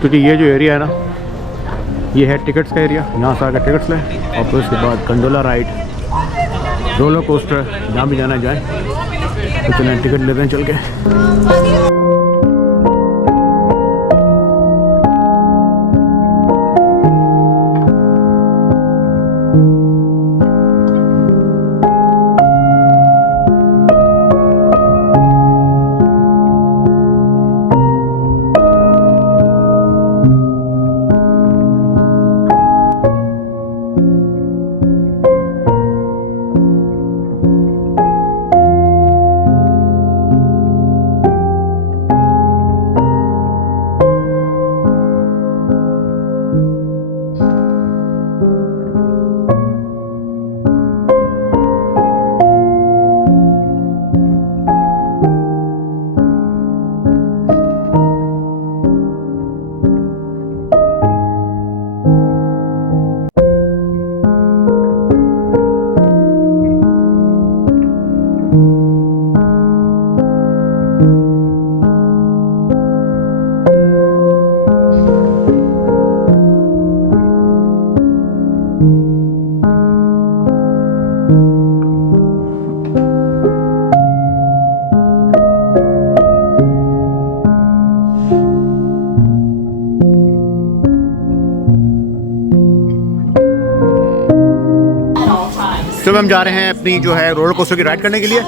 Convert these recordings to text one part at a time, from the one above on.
क्योंकि ये जो एरिया है ना, ये है टिकट्स का एरिया। यहाँ से आकर टिकट्स लें और फिर उसके बाद कंडोला राइड, रोलर कोस्टर, जहाँ भी जाना जाए। तो चलें टिकट लेते हैं चल के। तो हम जा रहे हैं अपनी जो है रोलर कोस्टर की राइड करने के लिए,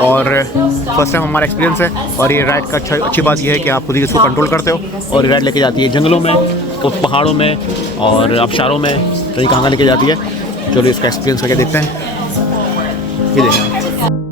और फर्स्ट टाइम हमारा एक्सपीरियंस है। और ये राइड का अच्छी बात ये है कि आप खुद ही इसको कंट्रोल करते हो, और ये राइड लेके जाती है जंगलों में, तो पहाड़ों में और आबशारों में, कहीं कहाँ लेके जाती है। चलो इसका एक्सपीरियंस करके देखते हैं। ये देखें।